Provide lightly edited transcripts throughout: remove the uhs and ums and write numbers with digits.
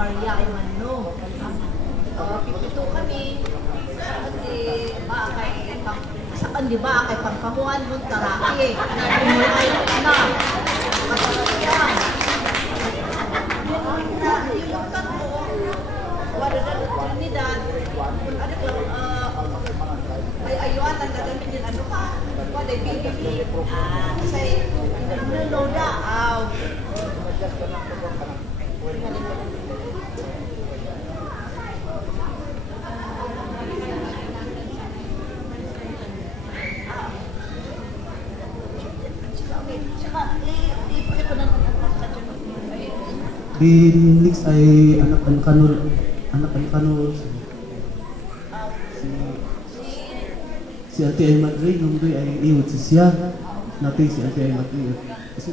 Maria ay Manno. Pipito kami. Saan di ba kay pangkahuan mo taraki. Ay na. Yan. Yung kanto, wala na Trinidad. Ano ko, may ayuan ang gagamit din ano ka. Wala bibili. Say, nuloda. Di next ay anak ang kanul si Ate ay Madrid nung doy ay iwat siya natin si Ate ay Madrid kasi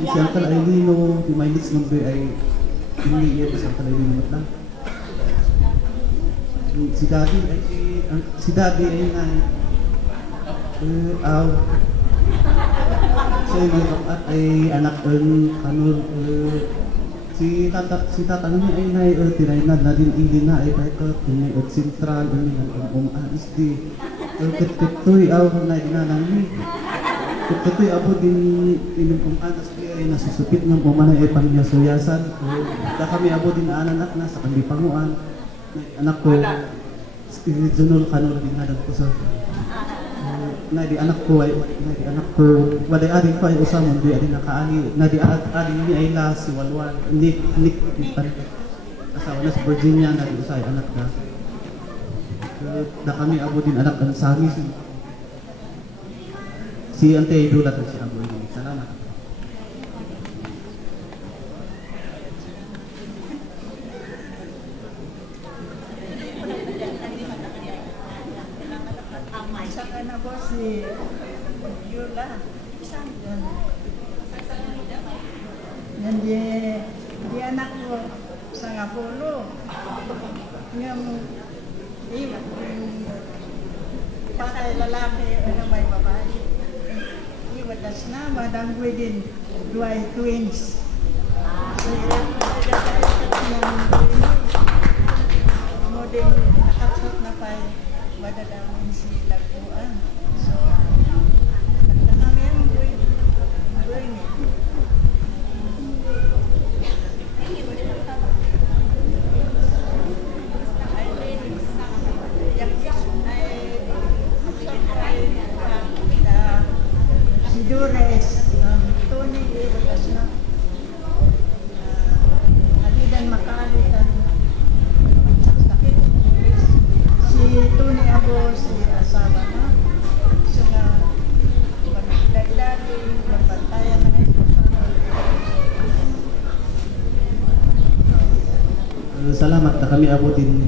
si Uncle ay nino di may next nung doy ay hindi iya si Uncle ay nino lang si Daddy ay nga saya at ay anak kanul si tata niya ay nay tinaynad na din ili na ay kahit may sentral ni isd ketoy aw na dinanang ni ketoy abo din inum anas ay nasusupit ng umanay ay pangyasoyasan da kami abo din anak na sa kandi panguan anak ko spiritual kanul din nga ko sa na di anak ko wala aring ko ay usamon di aring nakaani na di aring ni ay la si Walwan Nick asawa na sa Virginia na di usay anak na kami abo din anak ng sami si Ante ay dulat at si abo din salamat. Saka na po si Yula. Yan di anak ko sa Ngapulo. Yung patay lalaki na may babae. Iwadas na, madang within duay twins. Mo din nakatot na pa madadaming si Laguan. So, kami ang buhay niya. Si Dures, Tony, iwagas na. Alidan makalitan. Sakit. Si Tony Abo, si asawa na. So nga, magdagdagi, magbantayan na ngayon. Salamat na kami abo din